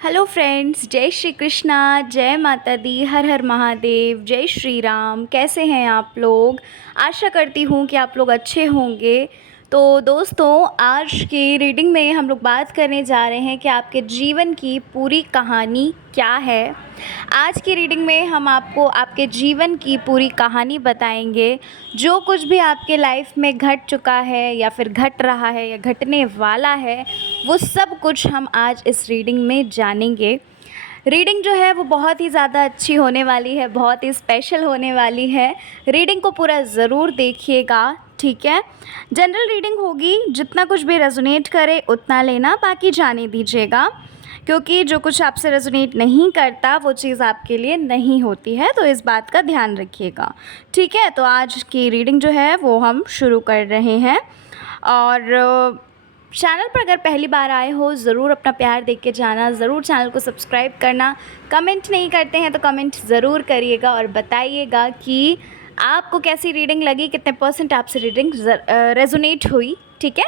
Hello friends, जय श्री कृष्णा, जय माता दी, हर हर महादेव, जय श्री राम। कैसे हैं आप लोग? आशा करती हूँ कि आप लोग अच्छे होंगे। तो दोस्तों, आज की रीडिंग में हम लोग बात करने जा रहे हैं कि आपके जीवन की पूरी कहानी क्या है। आज की रीडिंग में हम आपको आपके जीवन की पूरी कहानी बताएंगे। जो कुछ भी आपके लाइफ में घट चुका है या फिर घट रहा है या घटने वाला है, वो सब कुछ हम आज इस रीडिंग में जानेंगे। रीडिंग जो है वो बहुत ही ज़्यादा अच्छी होने वाली है, बहुत ही स्पेशल होने वाली है। रीडिंग को पूरा ज़रूर देखिएगा, ठीक है। जनरल रीडिंग होगी, जितना कुछ भी रेजोनेट करे उतना लेना, बाकी जाने दीजिएगा, क्योंकि जो कुछ आपसे रेजोनेट नहीं करता वो चीज़ आपके लिए नहीं होती है, तो इस बात का ध्यान रखिएगा, ठीक है। तो आज की रीडिंग जो है वो हम शुरू कर रहे हैं। और चैनल पर अगर पहली बार आए हो, ज़रूर अपना प्यार देख के जाना, ज़रूर चैनल को सब्सक्राइब करना। कमेंट नहीं करते हैं तो कमेंट ज़रूर करिएगा और बताइएगा कि आपको कैसी रीडिंग लगी, कितने % आपसे रीडिंग रेजोनेट हुई, ठीक है।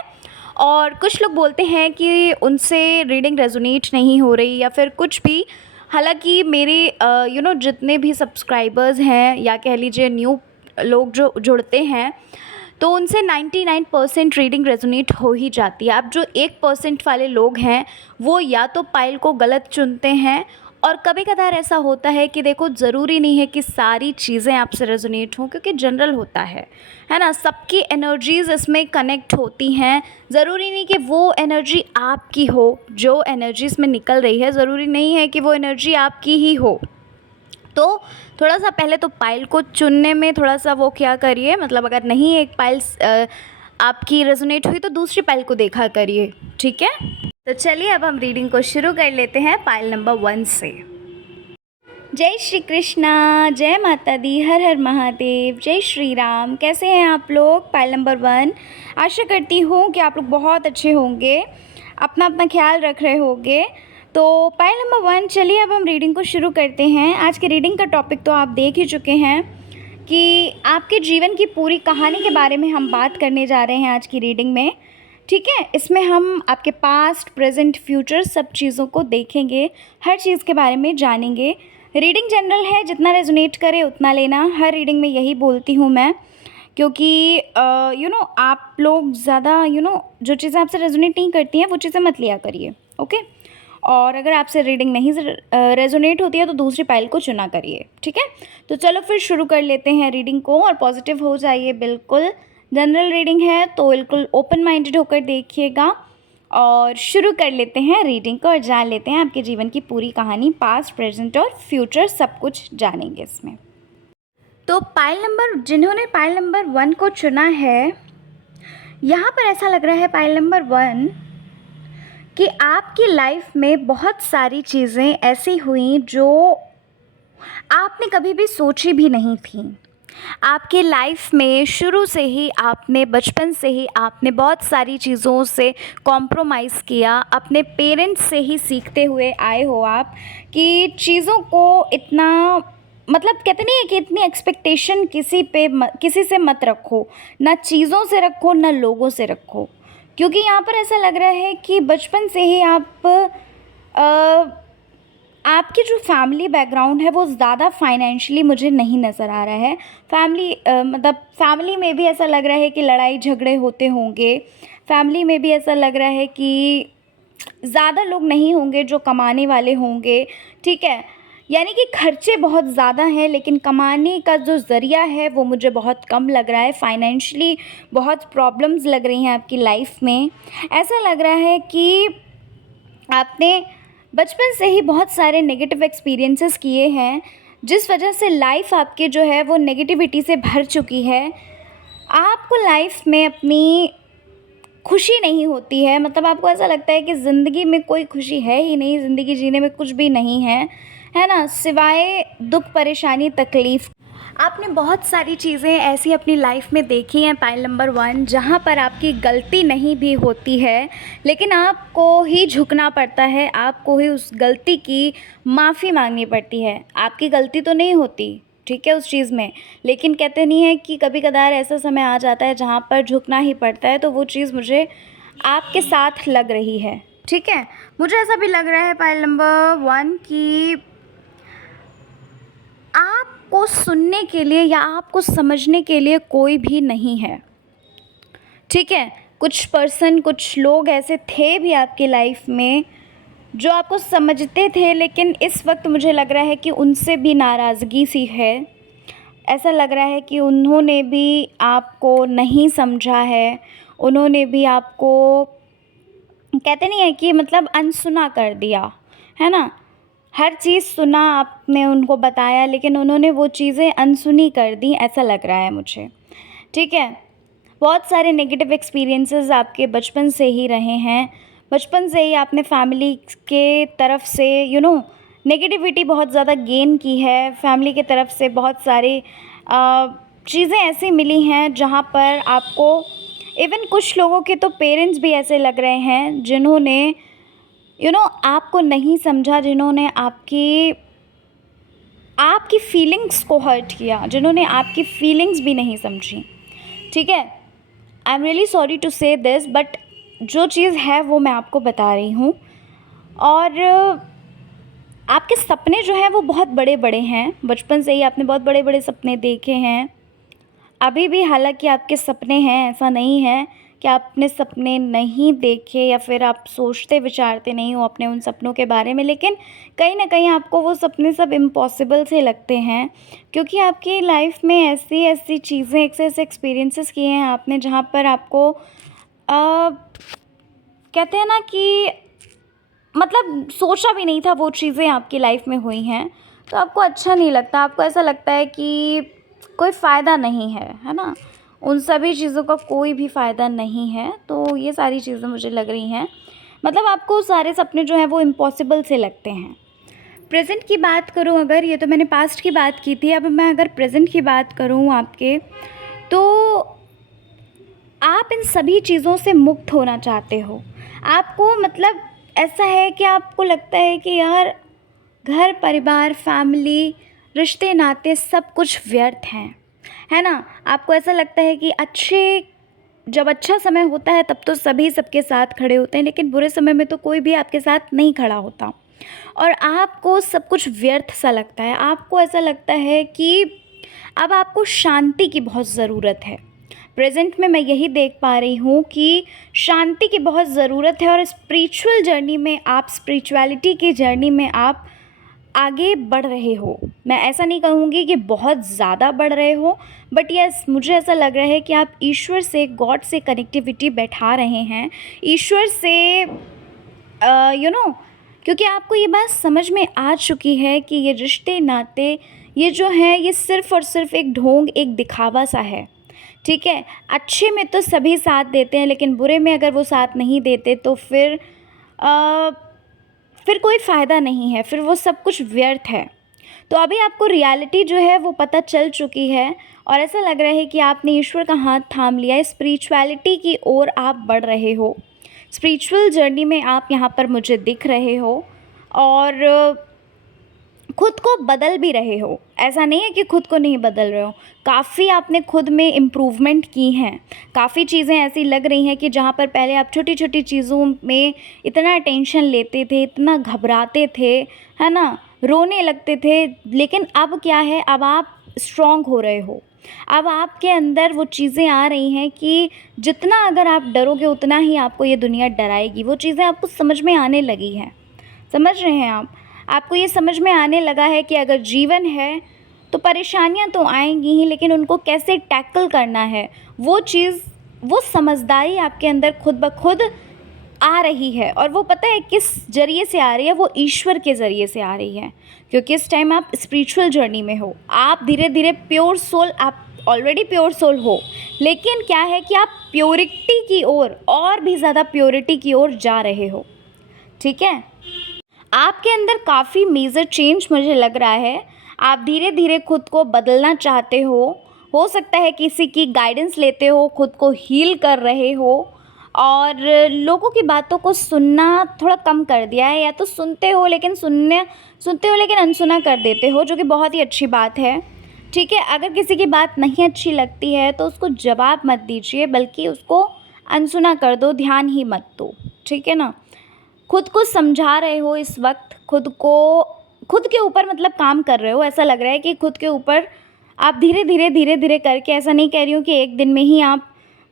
और कुछ लोग बोलते हैं कि उनसे रीडिंग रेजोनेट नहीं हो रही या फिर कुछ भी। हालांकि मेरे जितने भी सब्सक्राइबर्स हैं या कह लीजिए न्यू लोग जो जुड़ते हैं, तो उनसे 99% रीडिंग रेजोनेट हो ही जाती है। अब जो 1% वाले लोग हैं वो या तो पाइल को गलत चुनते हैं, और कभी कभार ऐसा होता है कि देखो, ज़रूरी नहीं है कि सारी चीज़ें आपसे रेजोनेट हों, क्योंकि जनरल होता है ना। सबकी एनर्जीज़ इसमें कनेक्ट होती हैं। ज़रूरी नहीं कि वो एनर्जी आपकी हो, जो एनर्जी इसमें निकल रही है ज़रूरी नहीं है कि वो एनर्जी आपकी ही हो। तो थोड़ा सा पहले तो पाइल को चुनने में थोड़ा सा वो क्या करिए, मतलब अगर नहीं एक पाइल आपकी रेजोनेट हुई तो दूसरी पाइल को देखा करिए, ठीक है। तो चलिए अब हम रीडिंग को शुरू कर लेते हैं पाइल नंबर 1 से। जय श्री कृष्णा, जय माता दी, हर हर महादेव, जय श्री राम। कैसे हैं आप लोग? Pile number 1। आशा करती हूँ कि आप लोग बहुत अच्छे होंगे, अपना अपना ख्याल रख रहे होंगे। तो पाइल नंबर 1, चलिए अब हम रीडिंग को शुरू करते हैं। आज के रीडिंग का टॉपिक तो आप देख ही चुके हैं कि आपके जीवन की पूरी कहानी के बारे में हम बात करने जा रहे हैं आज की रीडिंग में, ठीक है। इसमें हम आपके पास्ट, प्रेजेंट, फ्यूचर सब चीज़ों को देखेंगे, हर चीज़ के बारे में जानेंगे। रीडिंग जनरल है, जितना रेजोनेट करे उतना लेना। हर रीडिंग में यही बोलती हूँ मैं, क्योंकि आप लोग ज़्यादा जो चीज़ें आपसे रेजोनेट नहीं करती हैं वो चीज़ें मत लिया करिए, ओके। और अगर आपसे रीडिंग नहीं रेजोनेट होती है तो दूसरी पाइल को चुना करिए, ठीक है। तो चलो फिर शुरू कर लेते हैं रीडिंग को, और पॉजिटिव हो जाइए बिल्कुल। जनरल रीडिंग है तो बिल्कुल ओपन माइंडेड होकर देखिएगा, और शुरू कर लेते हैं रीडिंग को और जान लेते हैं आपके जीवन की पूरी कहानी। पास्ट, प्रेजेंट और फ्यूचर सब कुछ जानेंगे इसमें। तो जिन्होंने पाइल नंबर 1 को चुना है, यहाँ पर ऐसा लग रहा है पाइल नंबर 1 कि आपकी लाइफ में बहुत सारी चीज़ें ऐसी हुई जो आपने कभी भी सोची भी नहीं थी। आपके लाइफ में शुरू से ही आपने, बचपन से ही आपने बहुत सारी चीज़ों से कॉम्प्रोमाइज़ किया। अपने पेरेंट्स से ही सीखते हुए आए हो आप कि चीज़ों को इतना, मतलब कहते नहीं है कि इतनी एक्सपेक्टेशन किसी से मत रखो, ना चीज़ों से रखो ना लोगों से रखो। क्योंकि यहाँ पर ऐसा लग रहा है कि बचपन से ही आपकी जो फैमिली बैकग्राउंड है वो ज़्यादा फाइनेंशियली मुझे नहीं नज़र आ रहा है। मतलब फैमिली में भी ऐसा लग रहा है कि लड़ाई झगड़े होते होंगे। फैमिली में भी ऐसा लग रहा है कि ज़्यादा लोग नहीं होंगे जो कमाने वाले होंगे, ठीक है। यानी कि खर्चे बहुत ज़्यादा हैं, लेकिन कमाने का जो ज़रिया है वो मुझे बहुत कम लग रहा है। फाइनेंशियली बहुत प्रॉब्लम्स लग रही हैं आपकी लाइफ में। ऐसा लग रहा है कि आपने बचपन से ही बहुत सारे नेगेटिव एक्सपीरियंसेस किए हैं, जिस वजह से लाइफ आपके जो है वो नेगेटिविटी से भर चुकी है। आपको लाइफ में अपनी खुशी नहीं होती है, मतलब आपको ऐसा लगता है कि ज़िंदगी में कोई खुशी है ही नहीं, ज़िंदगी जीने में कुछ भी नहीं है ना, सिवाय दुख, परेशानी, तकलीफ़। आपने बहुत सारी चीज़ें ऐसी अपनी लाइफ में देखी हैं पाइल नंबर 1, जहाँ पर आपकी गलती नहीं भी होती है, लेकिन आपको ही झुकना पड़ता है, आपको ही उस गलती की माफ़ी मांगनी पड़ती है। आपकी गलती तो नहीं होती, ठीक है, उस चीज़ में, लेकिन कहते नहीं है कि कभी कदार ऐसा समय आ जाता है जहाँ पर झुकना ही पड़ता है। तो वो चीज़ मुझे आपके साथ लग रही है, ठीक है। मुझे ऐसा भी लग रहा है पाइल नंबर 1 कि आपको सुनने के लिए या आपको समझने के लिए कोई भी नहीं है, ठीक है। कुछ पर्सन, कुछ लोग ऐसे थे भी आपकी लाइफ में जो आपको समझते थे, लेकिन इस वक्त मुझे लग रहा है कि उनसे भी नाराज़गी सी है। ऐसा लग रहा है कि उन्होंने भी आपको नहीं समझा है, उन्होंने भी आपको, कहते नहीं है कि मतलब अनसुना कर दिया, है ना। हर चीज़ सुना, आपने उनको बताया, लेकिन उन्होंने वो चीज़ें अनसुनी कर दी, ऐसा लग रहा है मुझे, ठीक है। बहुत सारे नेगेटिव एक्सपीरियंसेस आपके बचपन से ही रहे हैं, बचपन से ही आपने फैमिली के तरफ से नेगेटिविटी बहुत ज़्यादा गेन की है। फैमिली के तरफ से बहुत सारी चीज़ें ऐसी मिली हैं जहाँ पर आपको, इवन कुछ लोगों के तो पेरेंट्स भी ऐसे लग रहे हैं जिन्होंने आपको नहीं समझा, जिन्होंने आपकी आपकी फीलिंग्स को हर्ट किया, जिन्होंने आपकी फीलिंग्स भी नहीं समझी, ठीक है। I am really sorry to say this, but जो चीज़ है वो मैं आपको बता रही हूँ। और आपके सपने जो हैं वो बहुत बड़े बड़े हैं, बचपन से ही आपने बहुत बड़े बड़े सपने देखे हैं। अभी भी हालांकि आपके सपने हैं, ऐसा नहीं है कि आपने सपने नहीं देखे या फिर आप सोचते विचारते नहीं हो अपने उन सपनों के बारे में, लेकिन कहीं ना कहीं आपको वो सपने सब इम्पॉसिबल से लगते हैं, क्योंकि आपकी लाइफ में ऐसी ऐसी चीज़ें, ऐसे ऐसे एक्सपीरियंसेस किए हैं आपने जहाँ पर आपको कहते हैं ना कि मतलब सोचा भी नहीं था वो चीज़ें आपकी लाइफ में हुई हैं, तो आपको अच्छा नहीं लगता, आपको ऐसा लगता है कि कोई फ़ायदा नहीं है ना। उन सभी चीज़ों का कोई भी फ़ायदा नहीं है, तो ये सारी चीज़ें मुझे लग रही हैं, मतलब आपको सारे सपने जो हैं वो इम्पॉसिबल से लगते हैं। प्रेजेंट की बात करूं अगर, ये तो मैंने पास्ट की बात की थी, अब मैं अगर प्रेजेंट की बात करूं आपके, तो आप इन सभी चीज़ों से मुक्त होना चाहते हो। आपको मतलब ऐसा है कि आपको लगता है कि यार घर परिवार, फैमिली, रिश्ते नाते सब कुछ व्यर्थ हैं, है ना। आपको ऐसा लगता है कि जब अच्छा समय होता है तब तो सभी सबके साथ खड़े होते हैं, लेकिन बुरे समय में तो कोई भी आपके साथ नहीं खड़ा होता, और आपको सब कुछ व्यर्थ सा लगता है। आपको ऐसा लगता है कि अब आपको शांति की बहुत ज़रूरत है। प्रेजेंट में मैं यही देख पा रही हूँ कि शांति की बहुत ज़रूरत है, और स्पिरिचुअल जर्नी में आप, स्पिरिचुअलिटी की जर्नी में आप आगे बढ़ रहे हो। मैं ऐसा नहीं कहूँगी कि बहुत ज़्यादा बढ़ रहे हो, बट यस, मुझे ऐसा लग रहा है कि आप ईश्वर से, गॉड से कनेक्टिविटी बैठा रहे हैं, ईश्वर से क्योंकि आपको ये बात समझ में आ चुकी है कि ये रिश्ते नाते, ये जो हैं, ये सिर्फ़ और सिर्फ एक ढोंग, एक दिखावा सा है, ठीक है। अच्छे में तो सभी साथ देते हैं, लेकिन बुरे में अगर वो साथ नहीं देते तो फिर कोई फ़ायदा नहीं है, फिर वो सब कुछ व्यर्थ है। तो अभी आपको रियलिटी जो है वो पता चल चुकी है, और ऐसा लग रहा है कि आपने ईश्वर का हाथ थाम लिया है, स्पिरिचुअलिटी की ओर आप बढ़ रहे हो, स्पिरिचुअल जर्नी में आप यहाँ पर मुझे दिख रहे हो, और खुद को बदल भी रहे हो। ऐसा नहीं है कि खुद को नहीं बदल रहे हो, काफ़ी आपने खुद में इम्प्रूवमेंट की हैं। काफ़ी चीज़ें ऐसी लग रही हैं कि जहाँ पर पहले आप छोटी छोटी चीज़ों में इतना टेंशन लेते थे, इतना घबराते थे, है ना, रोने लगते थे, लेकिन अब क्या है, अब आप स्ट्रॉन्ग हो रहे हो। अब आपके अंदर वो चीज़ें आ रही हैं कि जितना अगर आप डरोगे उतना ही आपको ये दुनिया डराएगी। वो चीज़ें आपको समझ में आने लगी हैं, समझ रहे हैं आप। आपको ये समझ में आने लगा है कि अगर जीवन है तो परेशानियां तो आएंगी ही, लेकिन उनको कैसे टैकल करना है, वो चीज़, वो समझदारी आपके अंदर खुद ब खुद आ रही है। और वो पता है किस ज़रिए से आ रही है, वो ईश्वर के ज़रिए से आ रही है, क्योंकि इस टाइम आप स्पिरिचुअल जर्नी में हो। आप धीरे धीरे प्योर सोल, आप ऑलरेडी प्योर सोल हो, लेकिन क्या है कि आप प्योरिटी की ओर, और भी ज़्यादा प्योरिटी की ओर जा रहे हो, ठीक है। आपके अंदर काफ़ी मेजर चेंज मुझे लग रहा है। आप धीरे धीरे खुद को बदलना चाहते हो सकता है किसी की गाइडेंस लेते हो, खुद को हील कर रहे हो, और लोगों की बातों को सुनना थोड़ा कम कर दिया है, या तो सुनते हो लेकिन अनसुना कर देते हो, जो कि बहुत ही अच्छी बात है, ठीक है। अगर किसी की बात नहीं अच्छी लगती है तो उसको जवाब मत दीजिए, बल्कि उसको अनसुना कर दो, ध्यान ही मत दो, ठीक है ना। खुद को समझा रहे हो इस वक्त, खुद के ऊपर मतलब काम कर रहे हो। ऐसा लग रहा है कि खुद के ऊपर आप धीरे धीरे करके, ऐसा नहीं कह रही हूँ कि एक दिन में ही आप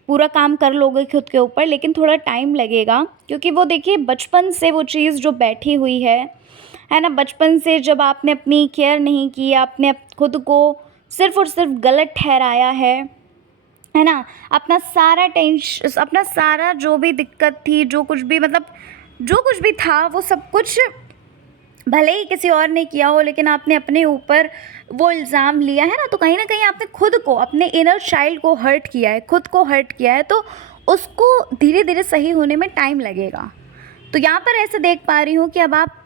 पूरा काम कर लोगे खुद के ऊपर, लेकिन थोड़ा टाइम लगेगा। क्योंकि वो देखिए बचपन से वो चीज़ जो बैठी हुई है ना, बचपन से जब आपने अपनी केयर नहीं की, आपने खुद को सिर्फ़ और सिर्फ गलत ठहराया है ना, अपना सारा अपना सारा जो भी दिक्कत थी, जो कुछ भी मतलब जो कुछ भी था, वो सब कुछ भले ही किसी और ने किया हो, लेकिन आपने अपने ऊपर वो इल्ज़ाम लिया है ना, तो कहीं न कहीं आपने खुद को, अपने इनर चाइल्ड को हर्ट किया है, खुद को हर्ट किया है, तो उसको धीरे धीरे सही होने में टाइम लगेगा। तो यहाँ पर ऐसे देख पा रही हूँ कि अब आप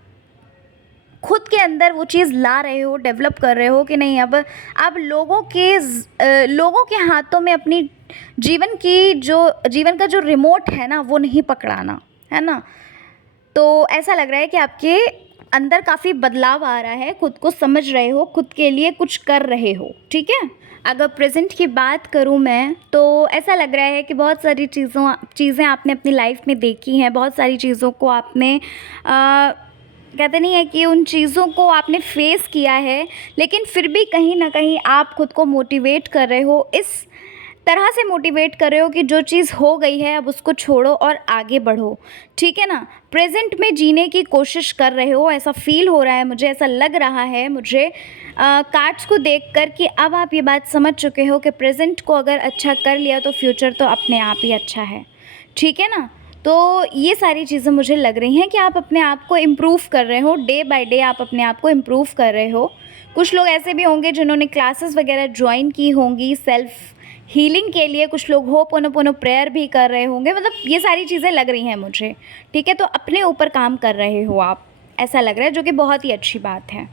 खुद के अंदर वो चीज़ ला रहे हो, डेवलप कर रहे हो कि नहीं। अब लोगों के हाथों में अपनी जीवन का जो रिमोट है ना, वो नहीं पकड़ाना, है ना। तो ऐसा लग रहा है कि आपके अंदर काफ़ी बदलाव आ रहा है, खुद को समझ रहे हो, खुद के लिए कुछ कर रहे हो, ठीक है। अगर प्रेजेंट की बात करूं मैं, तो ऐसा लग रहा है कि बहुत सारी चीज़ें आपने अपनी लाइफ में देखी हैं, बहुत सारी चीज़ों को आपने कहते नहीं है कि उन चीज़ों को आपने फेस किया है, लेकिन फिर भी कहीं ना कहीं आप खुद को मोटिवेट कर रहे हो, इस तरह से मोटिवेट कर रहे हो कि जो चीज़ हो गई है अब उसको छोड़ो और आगे बढ़ो, ठीक है ना। प्रेजेंट में जीने की कोशिश कर रहे हो, ऐसा फील हो रहा है मुझे, ऐसा लग रहा है मुझे कार्ड्स को देखकर कि अब आप ये बात समझ चुके हो कि प्रेजेंट को अगर अच्छा कर लिया तो फ्यूचर तो अपने आप ही अच्छा है, ठीक है ना। तो ये सारी चीज़ें मुझे लग रही हैं कि आप अपने आप को इम्प्रूव कर रहे हो, डे बाय डे आप अपने आप को इम्प्रूव कर रहे हो। कुछ लोग ऐसे भी होंगे जिन्होंने क्लासेस वगैरह ज्वाइन की होंगी सेल्फ हीलिंग के लिए, कुछ लोग होपोनोपोनो प्रेयर भी कर रहे होंगे, मतलब ये सारी चीज़ें लग रही हैं मुझे, ठीक है। तो अपने ऊपर काम कर रहे हो आप, ऐसा लग रहा है, जो कि बहुत ही अच्छी बात है।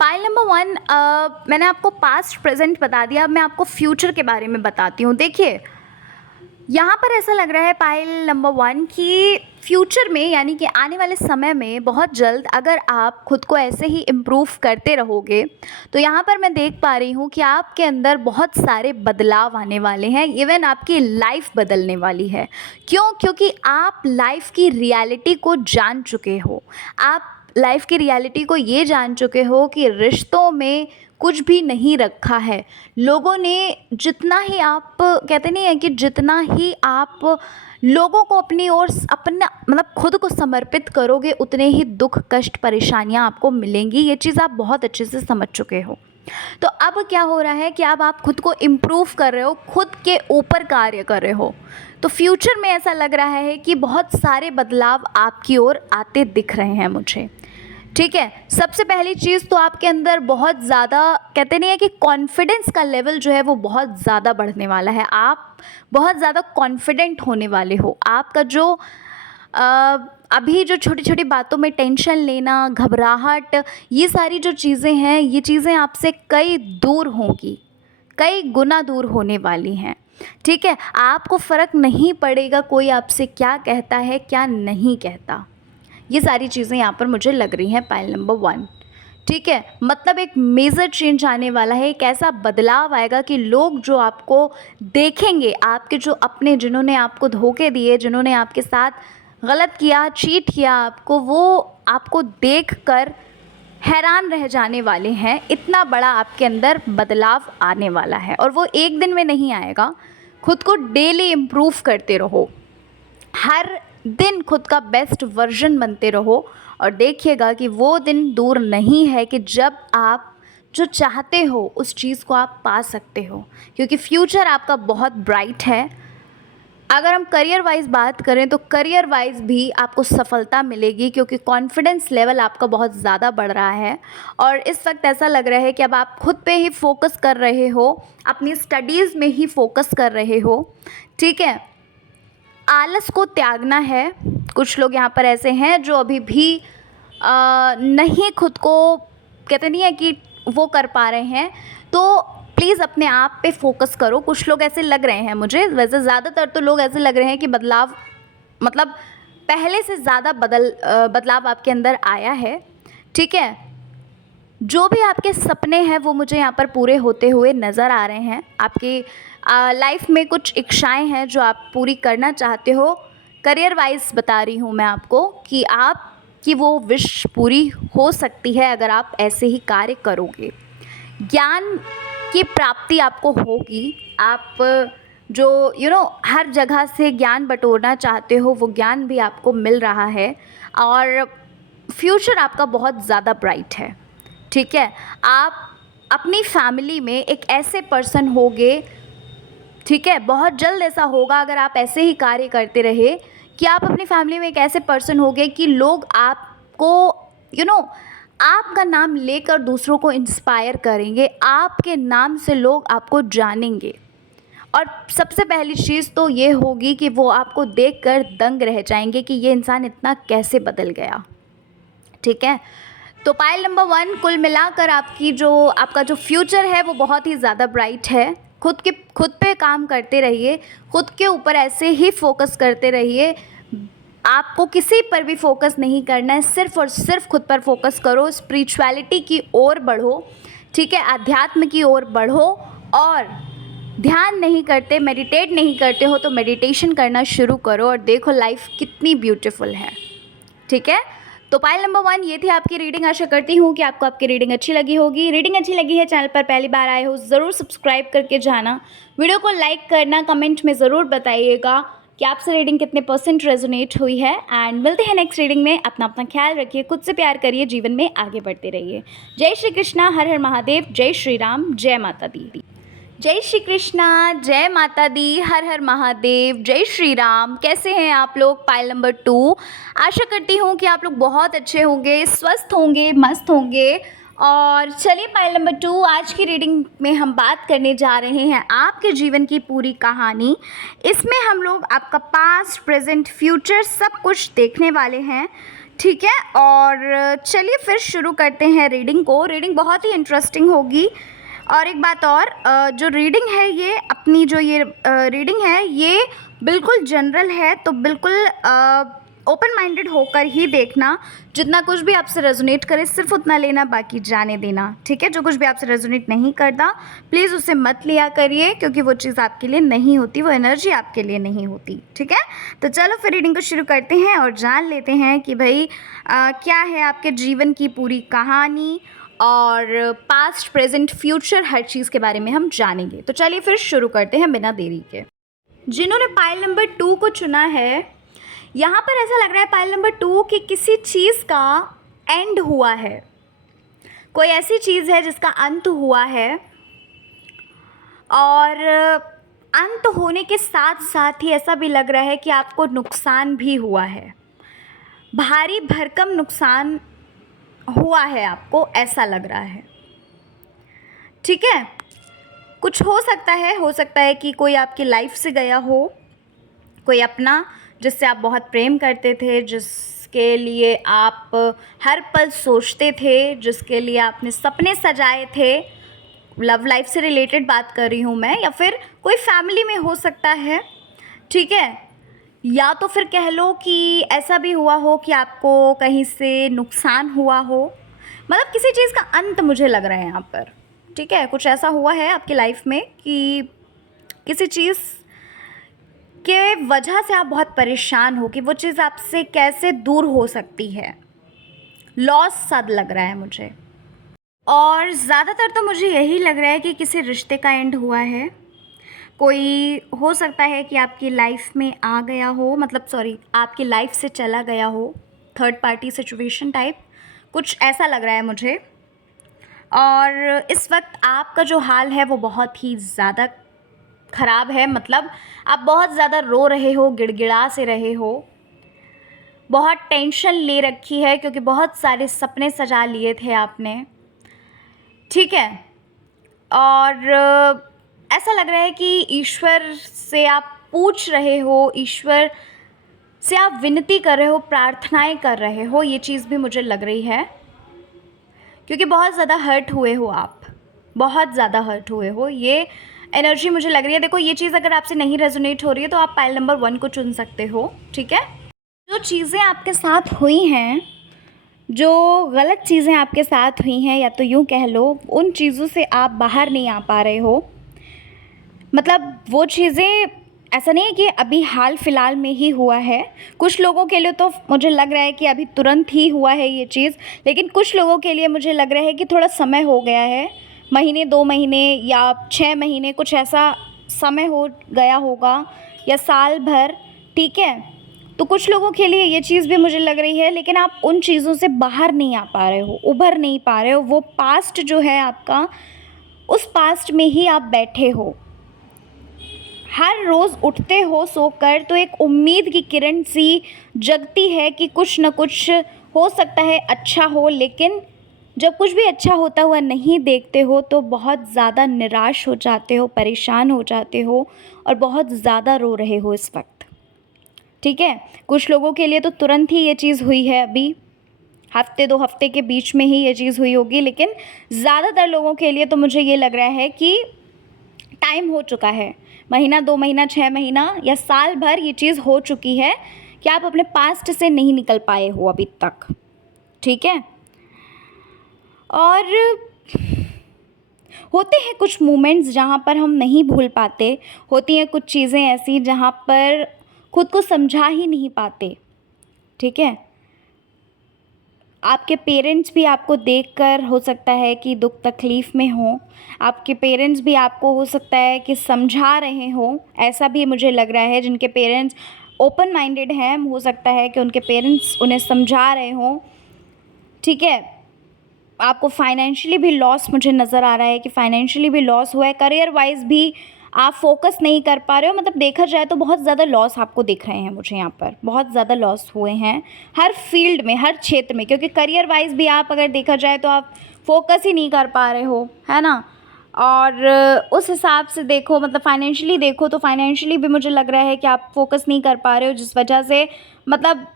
पाइल नंबर 1, मैंने आपको पास्ट प्रेजेंट बता दिया, अब मैं आपको फ्यूचर के बारे में बताती हूँ। देखिए यहाँ पर ऐसा लग रहा है पाइल नंबर 1 कि फ्यूचर में, यानी कि आने वाले समय में बहुत जल्द, अगर आप खुद को ऐसे ही इम्प्रूव करते रहोगे, तो यहाँ पर मैं देख पा रही हूँ कि आपके अंदर बहुत सारे बदलाव आने वाले हैं। इवन आपकी लाइफ बदलने वाली है। क्यों? क्योंकि आप लाइफ की रियलिटी को जान चुके हो। आप लाइफ की रियलिटी को ये जान चुके हो कि रिश्तों में कुछ भी नहीं रखा है। लोगों ने जितना ही, आप कहते नहीं है कि जितना ही आप लोगों को अपनी ओर अपना मतलब खुद को समर्पित करोगे, उतने ही दुख, कष्ट, परेशानियां आपको मिलेंगी। ये चीज़ आप बहुत अच्छे से समझ चुके हो। तो अब क्या हो रहा है कि अब आप खुद को इम्प्रूव कर रहे हो, खुद के ऊपर कार्य कर रहे हो। तो फ्यूचर में ऐसा लग रहा है कि बहुत सारे बदलाव आपकी ओर आते दिख रहे हैं मुझे, ठीक है। सबसे पहली चीज़ तो आपके अंदर बहुत ज़्यादा, कहते नहीं है कि कॉन्फिडेंस का लेवल जो है वो बहुत ज़्यादा बढ़ने वाला है। आप बहुत ज़्यादा कॉन्फिडेंट होने वाले हो। आपका जो अभी जो छोटी छोटी बातों में टेंशन लेना, घबराहट, ये सारी जो चीज़ें हैं, ये चीज़ें आपसे कई दूर होंगी, कई गुना दूर होने वाली हैं, ठीक है। आपको फ़र्क नहीं पड़ेगा कोई आपसे क्या कहता है, क्या नहीं कहता। ये सारी चीज़ें यहाँ पर मुझे लग रही हैं पाइल नंबर 1, ठीक है। मतलब एक मेजर चेंज आने वाला है, एक ऐसा बदलाव आएगा कि लोग जो आपको देखेंगे, आपके जो अपने, जिन्होंने आपको धोखे दिए, जिन्होंने आपके साथ गलत किया, चीट किया आपको, वो आपको देखकर हैरान रह जाने वाले हैं। इतना बड़ा आपके अंदर बदलाव आने वाला है, और वो एक दिन में नहीं आएगा। खुद को डेली इम्प्रूव करते रहो, हर दिन खुद का बेस्ट वर्जन बनते रहो, और देखिएगा कि वो दिन दूर नहीं है कि जब आप जो चाहते हो उस चीज़ को आप पा सकते हो, क्योंकि फ्यूचर आपका बहुत ब्राइट है। अगर हम करियर वाइज बात करें तो करियर वाइज भी आपको सफलता मिलेगी, क्योंकि कॉन्फिडेंस लेवल आपका बहुत ज़्यादा बढ़ रहा है। और इस वक्त ऐसा लग रहा है कि अब आप खुद पे ही फोकस कर रहे हो, अपनी स्टडीज़ में ही फोकस कर रहे हो, ठीक है। आलस को त्यागना है। कुछ लोग यहाँ पर ऐसे हैं जो अभी भी नहीं खुद को, कहते नहीं है कि वो कर पा रहे हैं, तो प्लीज़ अपने आप पे फोकस करो। कुछ लोग ऐसे लग रहे हैं मुझे, वैसे ज़्यादातर तो लोग ऐसे लग रहे हैं कि बदलाव, मतलब पहले से ज़्यादा बदलाव आपके अंदर आया है, ठीक है। जो भी आपके सपने हैं वो मुझे यहाँ पर पूरे होते हुए नज़र आ रहे हैं। आपकी लाइफ में कुछ इच्छाएं हैं जो आप पूरी करना चाहते हो, करियर वाइज बता रही हूँ मैं आपको कि आपकी वो विश पूरी हो सकती है अगर आप ऐसे ही कार्य करोगे। ज्ञान की प्राप्ति आपको होगी। आप जो हर जगह से ज्ञान बटोरना चाहते हो वो ज्ञान भी आपको मिल रहा है और फ्यूचर आपका बहुत ज़्यादा ब्राइट है। ठीक है, आप अपनी फैमिली में एक ऐसे पर्सन होगे, ठीक है, बहुत जल्द ऐसा होगा अगर आप ऐसे ही कार्य करते रहे कि आप अपनी फैमिली में एक ऐसे पर्सन होगे कि लोग आपको आपका नाम लेकर दूसरों को इंस्पायर करेंगे, आपके नाम से लोग आपको जानेंगे। और सबसे पहली चीज़ तो ये होगी कि वो आपको देखकर दंग रह जाएंगे कि ये इंसान इतना कैसे बदल गया। ठीक है, तो पायल नंबर 1, कुल मिलाकर आपका जो फ्यूचर है वो बहुत ही ज़्यादा ब्राइट है। खुद पे काम करते रहिए, खुद के ऊपर ऐसे ही फोकस करते रहिए। आपको किसी पर भी फोकस नहीं करना है, सिर्फ़ और सिर्फ खुद पर फोकस करो। स्पिरिचुअलिटी की ओर बढ़ो, ठीक है, अध्यात्म की ओर बढ़ो। और ध्यान नहीं करते, मेडिटेट नहीं करते हो तो मेडिटेशन करना शुरू करो और देखो लाइफ कितनी ब्यूटीफुल है। ठीक है, तो पायल नंबर 1 ये थी आपकी रीडिंग। आशा करती हूँ कि आपको आपकी रीडिंग अच्छी लगी होगी। रीडिंग अच्छी लगी है, चैनल पर पहली बार आए हो ज़रूर सब्सक्राइब करके जाना, वीडियो को लाइक करना, कमेंट में ज़रूर बताइएगा कि आपसे रीडिंग कितने % रेजोनेट हुई है। एंड मिलते हैं नेक्स्ट रीडिंग में। अपना अपना ख्याल रखिए, खुद से प्यार करिए, जीवन में आगे बढ़ते रहिए। जय श्री कृष्णा, हर हर महादेव, जय श्री राम, जय माता दी। जय श्री कृष्णा, जय माता दी, हर हर महादेव, जय श्री राम। कैसे हैं आप लोग? पायल नंबर 2, आशा करती हूँ कि आप लोग बहुत अच्छे होंगे, स्वस्थ होंगे, मस्त होंगे। और चलिए पायल नंबर 2, आज की रीडिंग में हम बात करने जा रहे हैं आपके जीवन की पूरी कहानी। इसमें हम लोग आपका पास्ट, प्रेजेंट, फ्यूचर सब कुछ देखने वाले हैं। ठीक है, और चलिए फिर शुरू करते हैं रीडिंग को। रीडिंग बहुत ही इंटरेस्टिंग होगी। और एक बात और, जो रीडिंग है ये अपनी जो ये रीडिंग है ये बिल्कुल जनरल है, तो बिल्कुल ओपन माइंडेड होकर ही देखना। जितना कुछ भी आपसे रेजोनेट करे सिर्फ उतना लेना, बाकी जाने देना। ठीक है, जो कुछ भी आपसे रेजोनेट नहीं करता प्लीज़ उसे मत लिया करिए, क्योंकि वो चीज़ आपके लिए नहीं होती, वो एनर्जी आपके लिए नहीं होती। ठीक है, तो चलो फिर रीडिंग को शुरू करते हैं और जान लेते हैं कि भाई क्या है आपके जीवन की पूरी कहानी। और पास्ट, प्रेजेंट, फ्यूचर हर चीज़ के बारे में हम जानेंगे। तो चलिए फिर शुरू करते हैं बिना देरी के। जिन्होंने पायल नंबर 2 को चुना है, यहाँ पर ऐसा लग रहा है पायल नंबर 2 कि किसी चीज़ का एंड हुआ है, कोई ऐसी चीज़ है जिसका अंत हुआ है। और अंत होने के साथ साथ ही ऐसा भी लग रहा है कि आपको नुकसान भी हुआ है, भारी भरकम नुकसान हुआ है आपको, ऐसा लग रहा है। ठीक है, कुछ हो सकता है कि कोई आपकी लाइफ से गया हो, कोई अपना जिससे आप बहुत प्रेम करते थे, जिसके लिए आप हर पल सोचते थे, जिसके लिए आपने सपने सजाए थे। लव लाइफ से रिलेटेड बात कर रही हूँ मैं, या फिर कोई फैमिली में हो सकता है। ठीक है, या तो फिर कह लो कि ऐसा भी हुआ हो कि आपको कहीं से नुकसान हुआ हो, मतलब किसी चीज़ का अंत मुझे लग रहा है यहाँ पर। ठीक है, कुछ ऐसा हुआ है आपकी लाइफ में कि किसी चीज़ के वजह से आप बहुत परेशान हो कि वो चीज़ आपसे कैसे दूर हो सकती है। लॉस सा लग रहा है मुझे, और ज़्यादातर तो मुझे यही लग रहा है कि किसी रिश्ते का एंड हुआ है। कोई हो सकता है कि आपकी लाइफ में आ गया हो, मतलब सॉरी, आपकी लाइफ से चला गया हो, थर्ड पार्टी सिचुएशन टाइप, कुछ ऐसा लग रहा है मुझे। और इस वक्त आपका जो हाल है वो बहुत ही ज़्यादा ख़राब है, मतलब आप बहुत ज़्यादा रो रहे हो, गिड़गिड़ा से रहे हो, बहुत टेंशन ले रखी है क्योंकि बहुत सारे सपने सजा लिए थे आपने। ठीक है, और ऐसा लग रहा है कि ईश्वर से आप पूछ रहे हो, ईश्वर से आप विनती कर रहे हो, प्रार्थनाएं कर रहे हो, ये चीज़ भी मुझे लग रही है, क्योंकि बहुत ज़्यादा हर्ट हुए हो आप, बहुत ज़्यादा हर्ट हुए हो, ये एनर्जी मुझे लग रही है। देखो, ये चीज़ अगर आपसे नहीं रेजोनेट हो रही है तो आप पायल नंबर 1 को चुन सकते हो। ठीक है, जो चीज़ें आपके साथ हुई हैं, जो गलत चीज़ें आपके साथ हुई हैं, या तो यूँ कह लो उन चीज़ों से आप बाहर नहीं आ पा रहे हो, मतलब वो चीज़ें ऐसा नहीं है कि अभी हाल फिलहाल में ही हुआ है। कुछ लोगों के लिए तो मुझे लग रहा है कि अभी तुरंत ही हुआ है ये चीज़, लेकिन कुछ लोगों के लिए मुझे लग रहा है कि थोड़ा समय हो गया है, महीने 2 महीने या 6 महीने, कुछ ऐसा समय हो गया होगा, या साल भर, ठीक है। तो कुछ लोगों के लिए ये चीज़ भी मुझे लग रही है, लेकिन आप उन चीज़ों से बाहर नहीं आ पा रहे हो, उभर नहीं पा रहे हो। वो पास्ट जो है आपका, उस पास्ट में ही आप बैठे हो। हर रोज़ उठते हो सोकर तो एक उम्मीद की किरण सी जगती है कि कुछ न कुछ हो सकता है अच्छा हो, लेकिन जब कुछ भी अच्छा होता हुआ नहीं देखते हो तो बहुत ज़्यादा निराश हो जाते हो, परेशान हो जाते हो और बहुत ज़्यादा रो रहे हो इस वक्त, ठीक है। कुछ लोगों के लिए तो तुरंत ही ये चीज़ हुई है, अभी हफ्ते 2 हफ्ते के बीच में ही ये चीज़ हुई होगी, लेकिन ज़्यादातर लोगों के लिए तो मुझे ये लग रहा है कि टाइम हो चुका है। महीना 2 महीना 6 महीना या साल भर ये चीज़ हो चुकी है कि आप अपने पास्ट से नहीं निकल पाए हो अभी तक, ठीक है। और होते हैं कुछ मोमेंट्स जहाँ पर हम नहीं भूल पाते, होती हैं कुछ चीज़ें ऐसी जहाँ पर खुद को समझा ही नहीं पाते, ठीक है। आपके पेरेंट्स भी आपको देखकर हो सकता है कि दुख तकलीफ़ में हों, आपके पेरेंट्स भी आपको हो सकता है कि समझा रहे हों, ऐसा भी मुझे लग रहा है। जिनके पेरेंट्स ओपन माइंडेड हैं, हो सकता है कि उनके पेरेंट्स उन्हें समझा रहे हों, ठीक है। आपको फाइनेंशियली भी लॉस मुझे नज़र आ रहा है कि फाइनेंशियली भी लॉस हुआ है, करियर वाइज भी आप फोकस नहीं कर पा रहे हो। मतलब देखा जाए तो बहुत ज़्यादा लॉस आपको दिख रहे हैं मुझे यहाँ पर, बहुत ज़्यादा लॉस हुए हैं हर फील्ड में, हर क्षेत्र में। क्योंकि करियर वाइज भी आप अगर देखा जाए तो आप फोकस ही नहीं कर पा रहे हो, है ना। और उस हिसाब से देखो, मतलब फाइनेंशियली देखो तो फाइनेंशियली भी मुझे लग रहा है कि आप फोकस नहीं कर पा रहे हो, जिस वजह से मतलब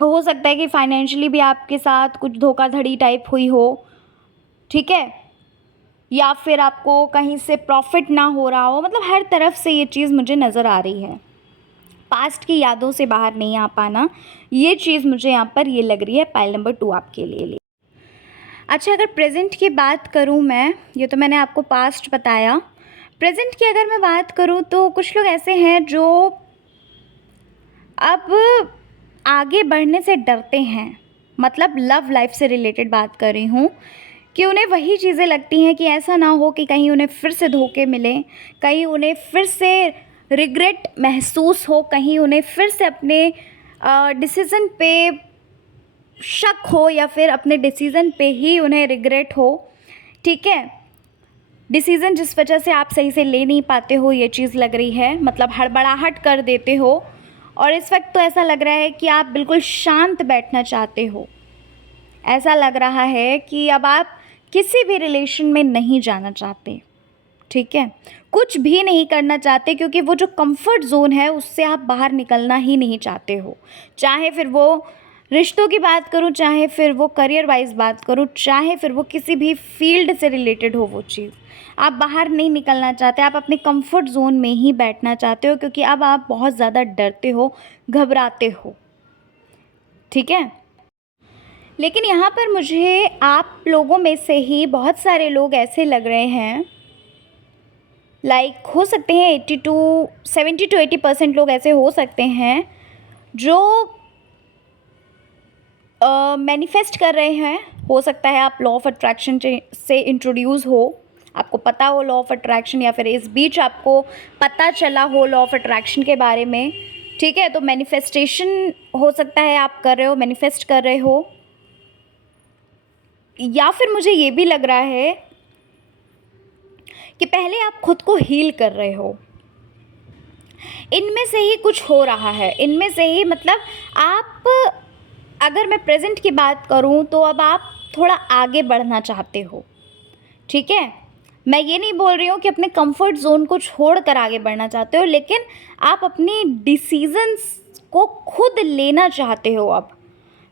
हो सकता है कि फाइनेंशियली भी आपके साथ कुछ धोखाधड़ी टाइप हुई हो, ठीक है, या फिर आपको कहीं से प्रॉफिट ना हो रहा हो। मतलब हर तरफ से ये चीज़ मुझे नज़र आ रही है। पास्ट की यादों से बाहर नहीं आ पाना, ये चीज़ मुझे यहाँ पर ये लग रही है पाइल नंबर 2 आपके लिए। अच्छा, अगर प्रेजेंट की बात करूँ मैं, ये तो मैंने आपको पास्ट बताया। प्रेजेंट की अगर मैं बात करूँ तो कुछ लोग ऐसे हैं जो अब आगे बढ़ने से डरते हैं। मतलब लव लाइफ से रिलेटेड बात कर रही हूँ कि उन्हें वही चीज़ें लगती हैं कि ऐसा ना हो कि कहीं उन्हें फिर से धोखे मिलें, कहीं उन्हें फिर से रिग्रेट महसूस हो, कहीं उन्हें फिर से अपने डिसीज़न पे शक हो, या फिर अपने डिसीज़न पे ही उन्हें रिग्रेट हो, ठीक है। डिसीज़न जिस वजह से आप सही से ले नहीं पाते हो, ये चीज़ लग रही है। मतलब हड़बड़ाहट कर देते हो, और इस वक्त तो ऐसा लग रहा है कि आप बिल्कुल शांत बैठना चाहते हो। ऐसा लग रहा है कि अब आप किसी भी रिलेशन में नहीं जाना चाहते, ठीक है, कुछ भी नहीं करना चाहते, क्योंकि वो जो कंफर्ट जोन है उससे आप बाहर निकलना ही नहीं चाहते हो। चाहे फिर वो रिश्तों की बात करूँ, चाहे फिर वो करियर वाइज बात करूँ, चाहे फिर वो किसी भी फील्ड से रिलेटेड हो, वो चीज़ आप बाहर नहीं निकलना चाहते। आप अपने कंफर्ट जोन में ही बैठना चाहते हो, क्योंकि अब आप बहुत ज़्यादा डरते हो, घबराते हो, ठीक है। लेकिन यहाँ पर मुझे आप लोगों में से ही बहुत सारे लोग ऐसे लग रहे हैं, लाइक हो सकते हैं 70 to 80% लोग ऐसे हो सकते हैं जो मैनिफेस्ट कर रहे हैं। हो सकता है आप लॉ ऑफ अट्रैक्शन से इंट्रोड्यूस हो, आपको पता हो लॉ ऑफ अट्रैक्शन, या फिर इस बीच आपको पता चला हो लॉ ऑफ अट्रैक्शन के बारे में, ठीक है। तो मैनिफेस्टेशन हो सकता है आप कर रहे हो, मैनिफेस्ट कर रहे हो, या फिर मुझे ये भी लग रहा है कि पहले आप खुद को हील कर रहे हो। इनमें से ही कुछ हो रहा है, इनमें से ही, मतलब आप, अगर मैं प्रेजेंट की बात करूं तो अब आप थोड़ा आगे बढ़ना चाहते हो, ठीक है। मैं ये नहीं बोल रही हूँ कि अपने कंफर्ट जोन को छोड़कर आगे बढ़ना चाहते हो, लेकिन आप अपनी डिसीजंस को खुद लेना चाहते हो अब।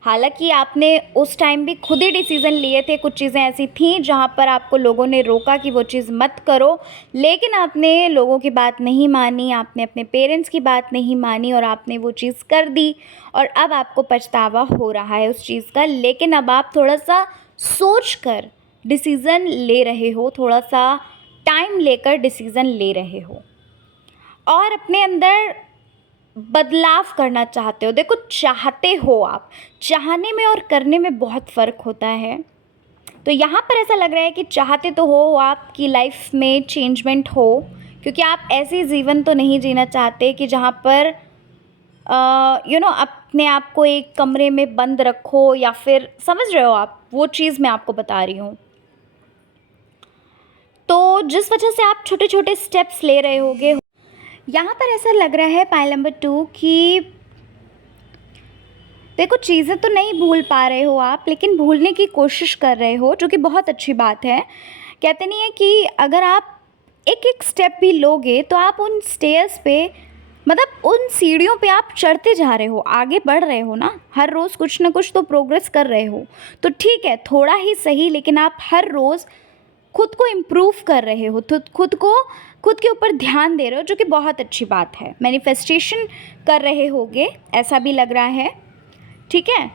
हालांकि आपने उस टाइम भी खुद ही डिसीज़न लिए थे, कुछ चीज़ें ऐसी थीं जहाँ पर आपको लोगों ने रोका कि वो चीज़ मत करो, लेकिन आपने लोगों की बात नहीं मानी, आपने अपने पेरेंट्स की बात नहीं मानी और आपने वो चीज़ कर दी, और अब आपको पछतावा हो रहा है उस चीज़ का। लेकिन अब आप थोड़ा सा सोच कर डिसीज़न ले रहे हो, थोड़ा सा टाइम लेकर डिसीज़न ले रहे हो। और अपने अंदर बदलाव करना चाहते हो। देखो, चाहते हो आप, चाहने में और करने में बहुत फ़र्क होता है। तो यहाँ पर ऐसा लग रहा है कि चाहते तो हो आपकी लाइफ में चेंजमेंट हो, क्योंकि आप ऐसे जीवन तो नहीं जीना चाहते कि जहाँ पर अपने आप को एक कमरे में बंद रखो, या फिर समझ रहे हो आप, वो चीज़ मैं आपको बता रही हूँ। तो जिस वजह से आप छोटे छोटे स्टेप्स ले रहे होगे, यहाँ पर ऐसा लग रहा है पाइल नंबर 2 कि देखो, चीज़ें तो नहीं भूल पा रहे हो आप, लेकिन भूलने की कोशिश कर रहे हो, जो कि बहुत अच्छी बात है। कहते नहीं है कि अगर आप एक एक स्टेप भी लोगे तो आप उन स्टेयर्स पे, मतलब उन सीढ़ियों पे आप चढ़ते जा रहे हो, आगे बढ़ रहे हो ना। हर रोज़ कुछ ना कुछ तो प्रोग्रेस कर रहे हो। तो ठीक है, थोड़ा ही सही, लेकिन आप हर रोज़ खुद को इम्प्रूव कर रहे हो, तो खुद के ऊपर ध्यान दे रहे हो, जो कि बहुत अच्छी बात है। मैनिफेस्टेशन कर रहे होगे, ऐसा भी लग रहा है। ठीक है,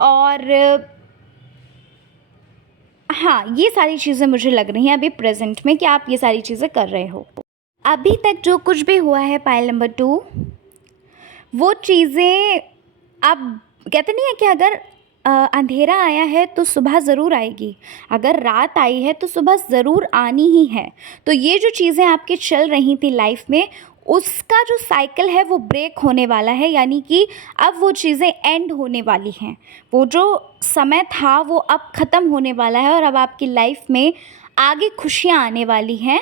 और हाँ, ये सारी चीज़ें मुझे लग रही हैं अभी प्रेजेंट में कि आप ये सारी चीज़ें कर रहे हो। अभी तक जो कुछ भी हुआ है पाइल नंबर 2, वो चीज़ें, अब कहते नहीं है कि अगर अंधेरा आया है तो सुबह ज़रूर आएगी, अगर रात आई है तो सुबह ज़रूर आनी ही है। तो ये जो चीज़ें आपकी चल रही थी लाइफ में, उसका जो साइकिल है वो ब्रेक होने वाला है, यानी कि अब वो चीज़ें एंड होने वाली हैं। वो जो समय था वो अब ख़त्म होने वाला है, और अब आपकी लाइफ में आगे खुशियाँ आने वाली हैं।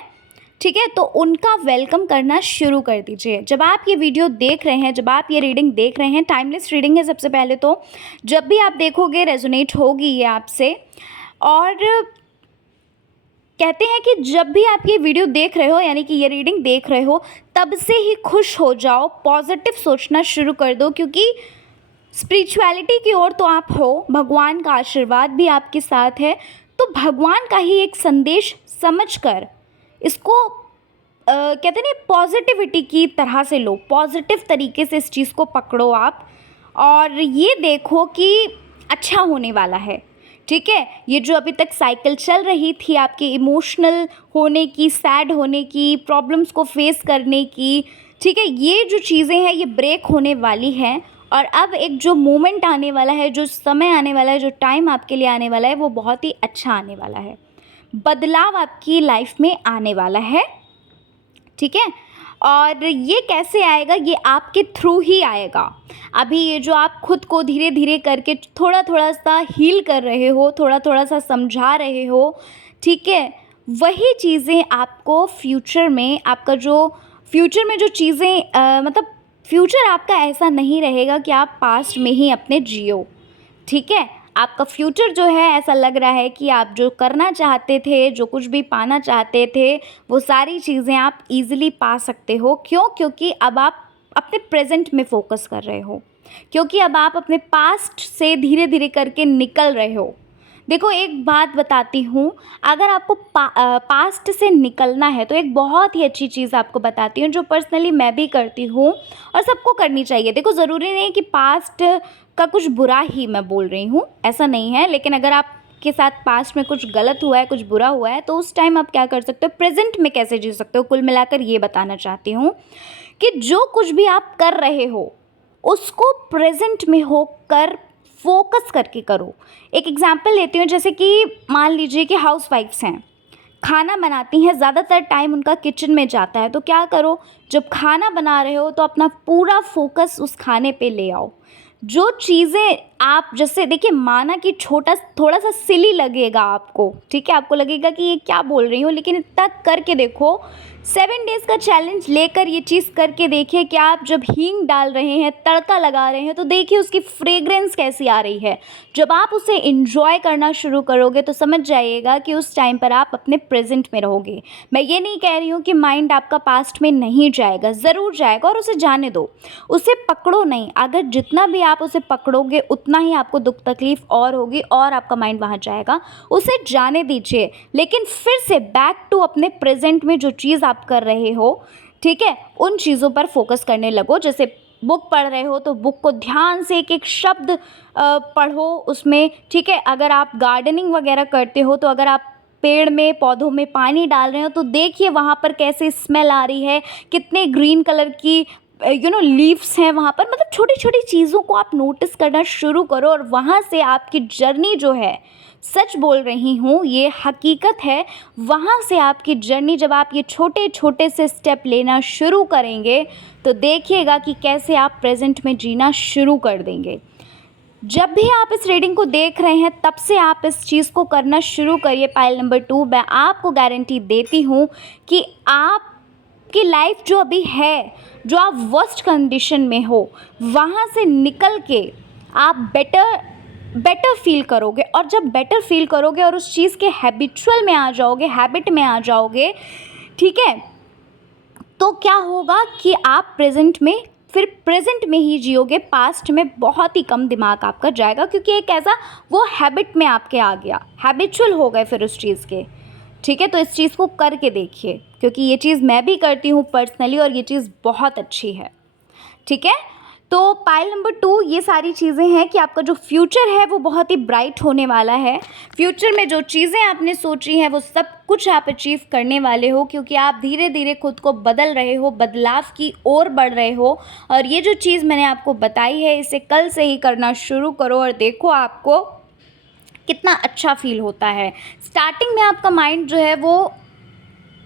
ठीक है, तो उनका वेलकम करना शुरू कर दीजिए। जब आप ये वीडियो देख रहे हैं, जब आप ये रीडिंग देख रहे हैं, टाइमलेस रीडिंग है सबसे पहले तो, जब भी आप देखोगे रेजोनेट होगी ये आपसे। और कहते हैं कि जब भी आप ये वीडियो देख रहे हो, यानी कि ये रीडिंग देख रहे हो, तब से ही खुश हो जाओ, पॉजिटिव सोचना शुरू कर दो, क्योंकि स्पिरिचुअलिटी की ओर तो आप हो, भगवान का आशीर्वाद भी आपके साथ है। तो भगवान का ही एक संदेश समझकर इसको कहते नहीं, पॉजिटिविटी की तरह से लो, पॉजिटिव तरीके से इस चीज़ को पकड़ो आप, और ये देखो कि अच्छा होने वाला है। ठीक है, ये जो अभी तक साइकिल चल रही थी आपके इमोशनल होने की, सैड होने की, प्रॉब्लम्स को फेस करने की, ठीक है, ये जो चीज़ें हैं ये ब्रेक होने वाली हैं। और अब एक जो मोमेंट आने वाला है, जो समय आने वाला है, जो टाइम आपके लिए आने वाला है, वो बहुत ही अच्छा आने वाला है। बदलाव आपकी लाइफ में आने वाला है। ठीक है, और ये कैसे आएगा, ये आपके थ्रू ही आएगा। अभी ये जो आप खुद को धीरे धीरे करके थोड़ा थोड़ा सा हील कर रहे हो, थोड़ा थोड़ा सा समझा रहे हो, ठीक है, वही चीज़ें आपको फ्यूचर में, आपका जो फ्यूचर में जो चीज़ें मतलब फ्यूचर आपका ऐसा नहीं रहेगा कि आप पास्ट में ही अपने जियो। ठीक है, आपका फ्यूचर जो है, ऐसा लग रहा है कि आप जो करना चाहते थे, जो कुछ भी पाना चाहते थे, वो सारी चीज़ें आप इजीली पा सकते हो। क्यों? क्योंकि अब आप अपने प्रेजेंट में फोकस कर रहे हो, क्योंकि अब आप अपने पास्ट से धीरे धीरे करके निकल रहे हो। देखो, एक बात बताती हूँ, अगर आपको पास्ट से निकलना है तो एक बहुत ही अच्छी चीज़ आपको बताती हूँ, जो पर्सनली मैं भी करती हूँ और सबको करनी चाहिए। देखो, ज़रूरी नहीं है कि पास्ट का कुछ बुरा ही मैं बोल रही हूँ, ऐसा नहीं है, लेकिन अगर आपके साथ पास्ट में कुछ गलत हुआ है, कुछ बुरा हुआ है, तो उस टाइम आप क्या कर सकते हो, प्रेजेंट में कैसे जी सकते हो। कुल मिलाकर ये बताना चाहती हूँ कि जो कुछ भी आप कर रहे हो, उसको प्रेजेंट में होकर फोकस करके करो। एक एग्जांपल लेती हूँ, जैसे कि मान लीजिए कि हाउसवाइफ्स हैं, खाना बनाती हैं, ज़्यादातर टाइम उनका किचन में जाता है। तो क्या करो, जब खाना बना रहे हो तो अपना पूरा फोकस उस खाने पे ले आओ। जो चीज़ें आप, जैसे देखिए, माना कि थोड़ा सा सिली लगेगा आपको, ठीक है, आपको लगेगा कि ये क्या बोल रही हूँ, लेकिन इतना करके देखो, 7 डेज़ का चैलेंज लेकर ये चीज़ करके देखिए कि आप जब हींग डाल रहे हैं, तड़का लगा रहे हैं, तो देखिए उसकी फ्रेग्रेंस कैसी आ रही है। जब आप उसे एंजॉय करना शुरू करोगे तो समझ जाइएगा कि उस टाइम पर आप अपने प्रेजेंट में रहोगे। मैं ये नहीं कह रही हूँ कि माइंड आपका पास्ट में नहीं जाएगा, ज़रूर जाएगा, और उसे जाने दो, उसे पकड़ो नहीं। अगर जितना भी आप उसे पकड़ोगे, उतना ही आपको दुख तकलीफ और होगी, और आपका माइंड वहाँ जाएगा। उसे जाने दीजिए, लेकिन फिर से बैक टू अपने प्रेजेंट में जो चीज़ आप कर रहे हो, ठीक है, उन चीज़ों पर फोकस करने लगो। जैसे बुक पढ़ रहे हो तो बुक को ध्यान से एक एक शब्द पढ़ो उसमें, ठीक है। अगर आप गार्डनिंग वगैरह करते हो तो अगर आप पेड़ में, पौधों में पानी डाल रहे हो तो देखिए वहाँ पर कैसे स्मेल आ रही है, कितने ग्रीन कलर की लीव्स हैं वहाँ पर। मतलब छोटी छोटी चीज़ों को आप नोटिस करना शुरू करो और वहाँ से आपकी जर्नी जो है, सच बोल रही हूँ, ये हकीकत है, वहाँ से आपकी जर्नी जब आप ये छोटे छोटे से स्टेप लेना शुरू करेंगे तो देखिएगा कि कैसे आप प्रेजेंट में जीना शुरू कर देंगे। जब भी आप इस रीडिंग को देख रहे हैं तब से आप इस चीज़ को करना शुरू करिए। पाइल नंबर 2, मैं आपको गारंटी देती हूँ कि आपकी लाइफ जो अभी है, जो आप वर्स्ट कंडीशन में हो, वहाँ से निकल के आप बेटर फील करोगे। और जब बेटर फील करोगे और उस चीज़ के हैबिचुअल में आ जाओगे, हैबिट में आ जाओगे, ठीक है, तो क्या होगा कि आप प्रेजेंट में ही जियोगे। पास्ट में बहुत ही कम दिमाग आपका जाएगा, क्योंकि एक ऐसा वो हैबिट में आपके आ गया, हैबिचुअल हो गए फिर उस चीज़ के। ठीक है, तो इस चीज़ को करके देखिए, क्योंकि ये चीज़ मैं भी करती हूँ पर्सनली और ये चीज़ बहुत अच्छी है। ठीक है, तो पाइल नंबर 2 ये सारी चीज़ें हैं कि आपका जो फ्यूचर है वो बहुत ही ब्राइट होने वाला है। फ्यूचर में जो चीज़ें आपने सोची हैं वो सब कुछ आप अचीव करने वाले हो, क्योंकि आप धीरे धीरे खुद को बदल रहे हो, बदलाव की ओर बढ़ रहे हो। और ये जो चीज़ मैंने आपको बताई है इसे कल से ही करना शुरू करो और देखो आपको कितना अच्छा फील होता है। स्टार्टिंग में आपका माइंड जो है वो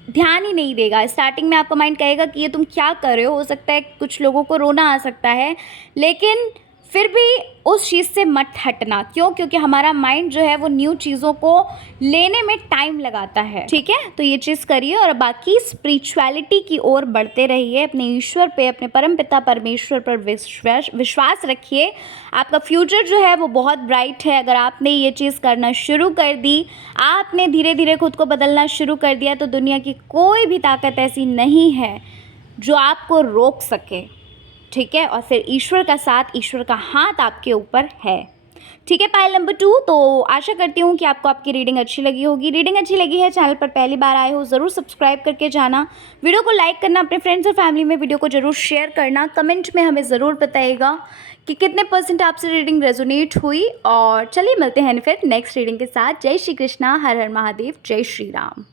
ध्यान ही नहीं देगा। स्टार्टिंग में आपका माइंड कहेगा कि ये तुम क्या कर रहे हो सकता है कुछ लोगों को रोना आ सकता है, लेकिन फिर भी उस चीज़ से मत हटना। क्यों? क्योंकि हमारा माइंड जो है वो न्यू चीज़ों को लेने में टाइम लगाता है। ठीक है, तो ये चीज़ करिए और बाकी स्पिरिचुअलिटी की ओर बढ़ते रहिए। अपने ईश्वर पे, अपने परमपिता परमेश्वर पर विश्वास रखिए। आपका फ्यूचर जो है वो बहुत ब्राइट है। अगर आपने ये चीज़ करना शुरू कर दी, आपने धीरे धीरे खुद को बदलना शुरू कर दिया, तो दुनिया की कोई भी ताकत ऐसी नहीं है जो आपको रोक सके। ठीक है, और फिर ईश्वर का साथ, ईश्वर का हाथ आपके ऊपर है। ठीक है, पाइल नंबर 2, तो आशा करती हूँ कि आपको आपकी रीडिंग अच्छी लगी होगी। रीडिंग अच्छी लगी है, चैनल पर पहली बार आए हो ज़रूर सब्सक्राइब करके जाना, वीडियो को लाइक करना, अपने फ्रेंड्स और फैमिली में वीडियो को ज़रूर शेयर करना। कमेंट में हमें ज़रूर बताइएगा कि कितने % आपसे रीडिंग रेजोनेट हुई। और चलिए मिलते हैं फिर नेक्स्ट रीडिंग के साथ। जय श्री कृष्णा, हर हर महादेव, जय श्री राम।